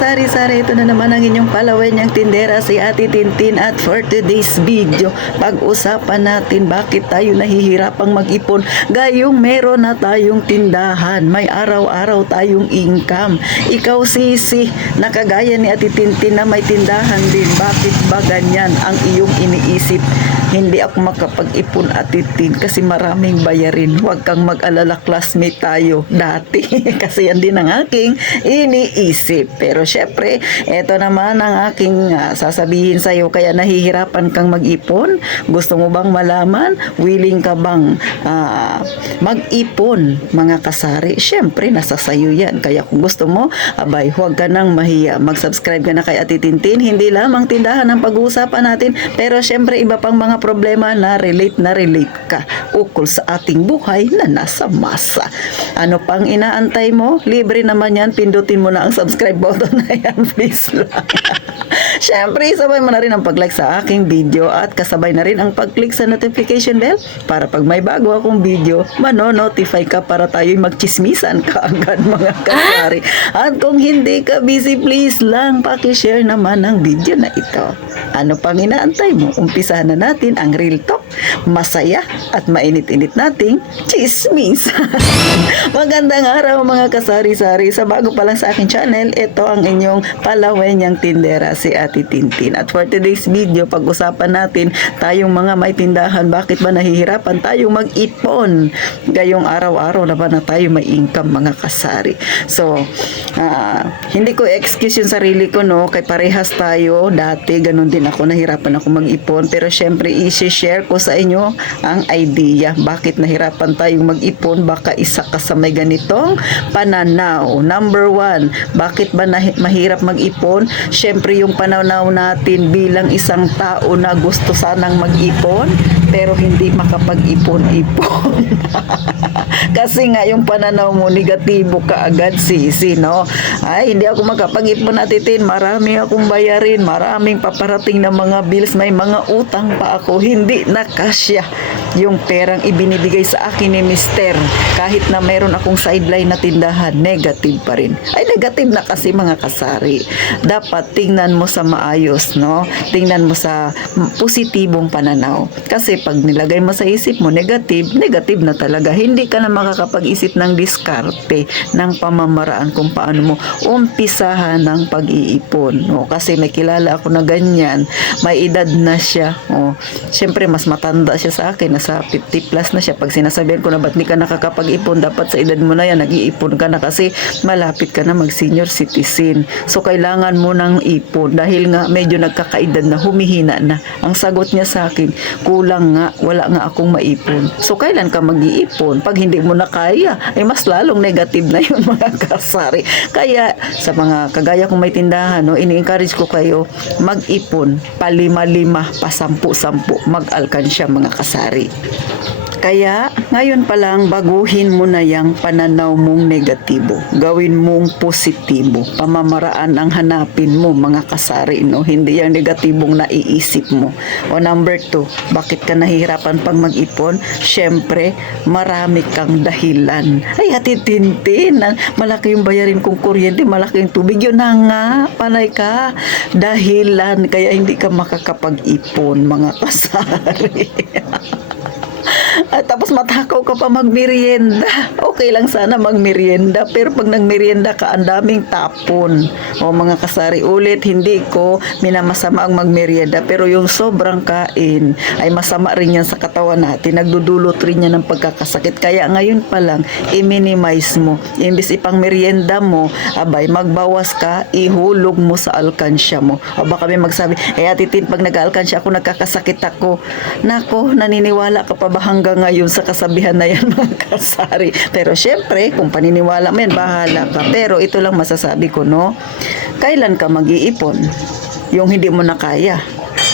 kasari-sari, ito na naman ang inyong palawin niyang tindera si Ate Tintin, at for today's video, pag-usapan natin bakit tayo nahihirapang mag-ipon gayong meron na tayong tindahan, may araw-araw tayong income. Ikaw sisi, nakagaya ni Ate Tintin na may tindahan din, bakit ba ganyan ang iyong iniisip? Hindi ako makapag-ipon, Ate Tin, kasi maraming bayarin. Huwag kang mag-alala, classmate tayo dati. Kasi yan din ang aking iniisip. Pero syempre, ito naman ang aking sasabihin sa'yo. Kaya nahihirapan kang mag-ipon? Gusto mo bang malaman? Willing ka bang mag-ipon, mga kasari? Syempre, nasa sayo yan. Kaya kung gusto mo, abay, huwag ka nang mahiya. Mag-subscribe ka na kay Ate Tintin. Hindi lamang tindahan ang pag-uusapan natin, pero syempre, iba pang mga problema na relate ka ukol sa ating buhay na nasa masa. Ano pang inaantay mo? Libre naman yan. Pindutin mo na ang subscribe button na yan, please lang. Syempre, sabay mo na rin ang pag-like sa aking video at kasabay na rin ang pag-click sa notification bell para pag may bago akong video, mano-notify ka para tayo'y magchismisan kaagad, mga kasari. At kung hindi ka busy, please lang pakishare naman ang video na ito. Ano pang inaantay mo? Umpisahan na natin ang real talk, masaya at mainit-init nating chismis. Magandang araw, mga kasari-sari. Sa bago pa lang sa aking channel, ito ang inyong palawenyang tindera, si Ate Tintin. At for today's video, pag-usapan natin tayong mga may tindahan, bakit ba nahihirapan tayong mag-ipon gayong araw-araw na ba na tayo may income, mga kasari. So, hindi ko excuse yung sarili ko, no, kay parehas tayo dati, ganun din ako, nahirapan ako mag-ipon. Pero syempre, i-share ko sa inyo ang idea bakit nahirapan tayong mag-ipon. Baka isa ka sa may ganitong pananaw. Number 1, bakit ba mahirap mag-ipon? Syempre, yung pananaw natin bilang isang tao na gusto sanang mag-ipon pero hindi makapag-ipon-ipon. Kasi nga yung pananaw mo negatibo ka agad, sisi, no? Ay, hindi ako makapag-ipon, Ate Tin. Marami akong bayarin, maraming paparating na mga bills, may mga utang pa ako, hindi na kasya yung perang ibinibigay sa akin ni Mister. Kahit na meron akong sideline na tindahan, negative pa rin. Ay, negative na kasi, mga kasari. Dapat tingnan mo sa maayos, no? Tingnan mo sa positibong pananaw. Kasi pag nilagay mo sa isip mo negative, negative na talaga. Hindi ka na makakapag-isip ng diskarte, ng pamamaraan kung paano mo umpisahan ng pag-iipon. No? Kasi may kilala ako na ganyan, may edad na siya. Oh, syempre, mas matanda siya sa akin, nasa 50 plus na siya. Pag sinasabihan ko na ba't di ka nakakapag-ipon, dapat sa edad mo na yan, nag-iipon ka na kasi malapit ka na mag-senior citizen. So, kailangan mo ng ipon dahil nga medyo nagkakaedad na, humihina na. Ang sagot niya sa akin, kulang nga, wala nga akong maipon. So, kailan ka mag-iipon? Pag hindi mo na kaya, ay mas lalong negative na yun, mga kasari. Kaya, sa mga kagaya kong may tindahan, no, ini-encourage ko kayo, mag-ipon, palima-lima, pasampu-sampu, mag-alkansya, mga kasari. Kaya, ngayon pa lang, baguhin mo na yung pananaw mong negatibo. Gawin mong positibo. Pamamaraan ang hanapin mo, mga kasari, no? Hindi yung negatibong naiisip mo. O number 2, bakit ka nahihirapan pag mag-ipon? Syempre, marami kang dahilan. Ay, Ate Tintin, malaki yung bayarin kong kuryente, malaki yung tubig. Yun na nga, panay ka. Dahilan, kaya hindi ka makakapag-ipon, mga kasari. At tapos matakaw ka pa magmerienda. Okay lang sana magmerienda, pero pag nagmerienda ka, ang daming tapon. O, mga kasari, ulit, hindi ko minamasama ang magmerienda, pero yung sobrang kain ay masama rin yan sa katawan natin. Nagdudulot rin yan ng pagkakasakit. Kaya ngayon pa lang, i-minimize mo. Imbis ipang merienda mo, abay, magbawas ka, ihulog mo sa alkansya mo. O baka may magsabi, Ate Tin, pag nag-alkansya ako, nagkakasakit ako. Nako, naniniwala ka pa ba hanggang ngayon sa kasabihan na yan, mga kasari? Pero syempre, kung paniniwala mo yan, bahala ka. Pero ito lang masasabi ko, no? Kailan ka mag-iipon? Yung hindi mo na kaya.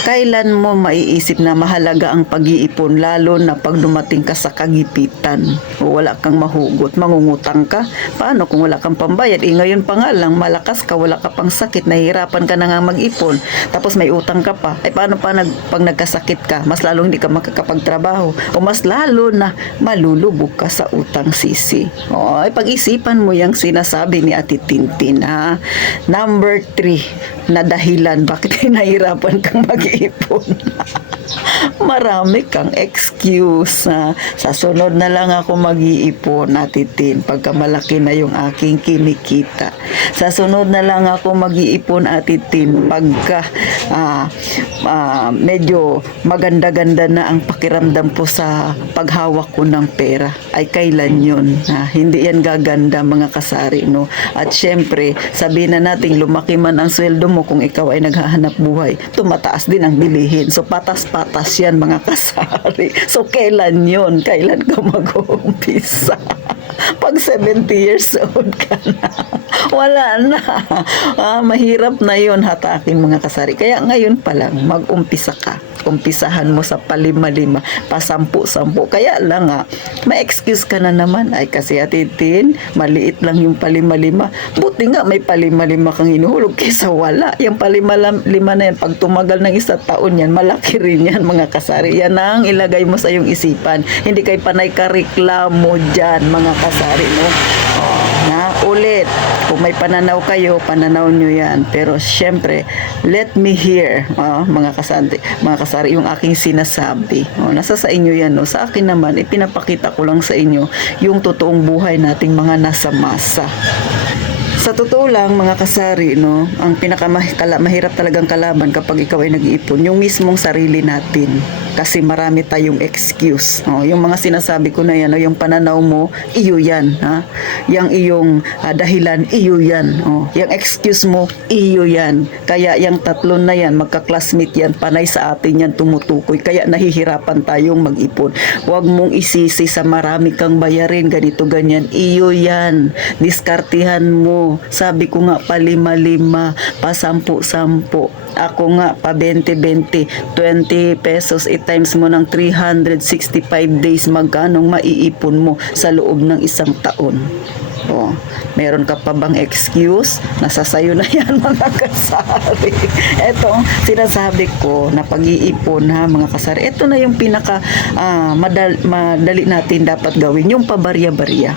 Kailan mo maiisip na mahalaga ang pag-iipon, lalo na pag dumating ka sa kagipitan o wala kang mahugot, mangungutang ka? Paano kung wala kang pambayad? Ngayon pa nga lang, malakas ka, wala ka pang sakit, nahihirapan ka na nga mag-ipon, tapos may utang ka pa. Paano pa pag nagkasakit ka? Mas lalo hindi ka makakapagtrabaho o mas lalo na malulubog ka sa utang sisi. Pag-isipan mo yung sinasabi ni Ate Tintin, ha? Number 3 na dahilan bakit nahihirapan kang mag-ipon. Marami kang excuse. Sa sunod na lang ako mag-iipon, Ate Tin, pagka malaki na yung aking kinikita. Sa sunod na lang ako mag-iipon, Ate Tin, pagka medyo maganda-ganda na ang pakiramdam po sa paghawak ko ng pera. Ay kailan yun? Hindi yan gaganda, mga kasari, no? At syempre, sabihin na natin, lumaki man ang sweldo mo kung ikaw ay naghahanap buhay, tumataas din ang bilihin. So patas-patas yan, mga kasari. So kailan yun? Kailan ka mag-uumpisa? Pag 70 years old ka na, wala na. Mahirap na yun hatakin, mga kasari. Kaya ngayon pa lang, mag-umpisa ka. Umpisahan mo sa palima-lima, pasampu-sampu. Kaya lang may excuse ka na naman. Ay kasi Ate Tin, maliit lang yung palima-lima. Buti nga may palima-lima kang hinuhulog kaysa wala. Yung palima-lima na yan, pag tumagal ng 1 taon yan, malaki rin yan, mga kasari. Yan ang ilagay mo sa iyong isipan. Hindi kay panay ka reklamo dyan, mga kasari, no? Ulit, kung may pananaw kayo, pananaw nyo yan. Pero syempre, let me hear, mga kasari, yung aking sinasabi. Nasa sa inyo yan, no? Sa akin naman, ipinapakita ko lang sa inyo yung totoong buhay nating mga nasa masa. Sa totoo lang, mga kasari, no, ang pinakamahirap talagang kalaban kapag ikaw ay nag-iipon, yung mismong sarili natin. Kasi marami tayong excuse. Yung mga sinasabi ko na yan, yung pananaw mo, iyo yan. Yung iyong dahilan, iyo yan. Yung excuse mo, iyo yan. Kaya yung tatlo na yan, magka-classmate yan, panay sa atin yan, tumutukoy. Kaya nahihirapan tayong mag-ipon. Huwag mong isisi sa marami kang bayarin, ganito, ganyan. Iyo yan. Diskartihan mo. Sabi ko nga, palima-lima, pasampu-sampu. Ako nga, pa 20-20, 20 pesos, times mo ng 365 days, magkanong maiipon mo sa loob ng 1 taon. Meron ka pa bang excuse? Nasa sayo na yan, mga kasari. Eto, sinasabi ko na pag-iipon, mga kasari. Ito na yung pinaka madali natin dapat gawin, yung pabarya-barya.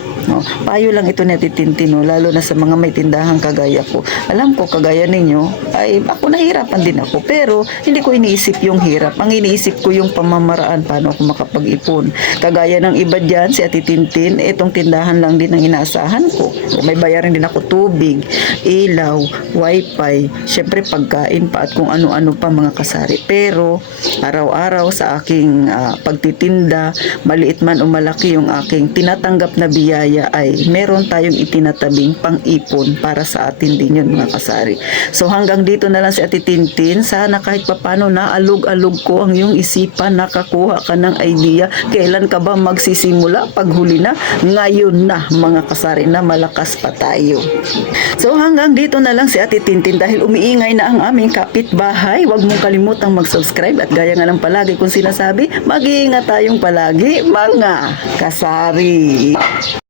Payo lang ito ni Ate Tintin, lalo na sa mga may tindahan kagaya ko. Alam ko, kagaya ninyo, ay ako nahirapan din ako. Pero hindi ko iniisip yung hirap. Ang iniisip ko yung pamamaraan, paano ako makapag-ipon. Kagaya ng iba dyan, si Ate Tintin, itong tindahan lang din ang inaasahan ko. May bayarin din ako tubig, ilaw, wifi, syempre pagkain pa at kung ano-ano pa, mga kasari. Pero araw-araw sa aking pagtitinda, maliit man o malaki yung aking tinatanggap na biyaya, ay meron tayong itinatabing pang-ipon para sa atin din yun, mga kasari. So hanggang dito na lang si Ate Tintin. Sana kahit papano naalog-alog ko ang iyong isipan, nakakuha ka ng idea. Kailan ka ba magsisimula? Paghuli na? Ngayon na, mga kasari, na malakas pa tayo. So hanggang dito na lang si Ate Tintin dahil umiingay na ang aming kapitbahay. Huwag mong kalimutang mag-subscribe at gaya nga lang palagi kung sinasabi, mag-iingat tayong palagi, mga kasari.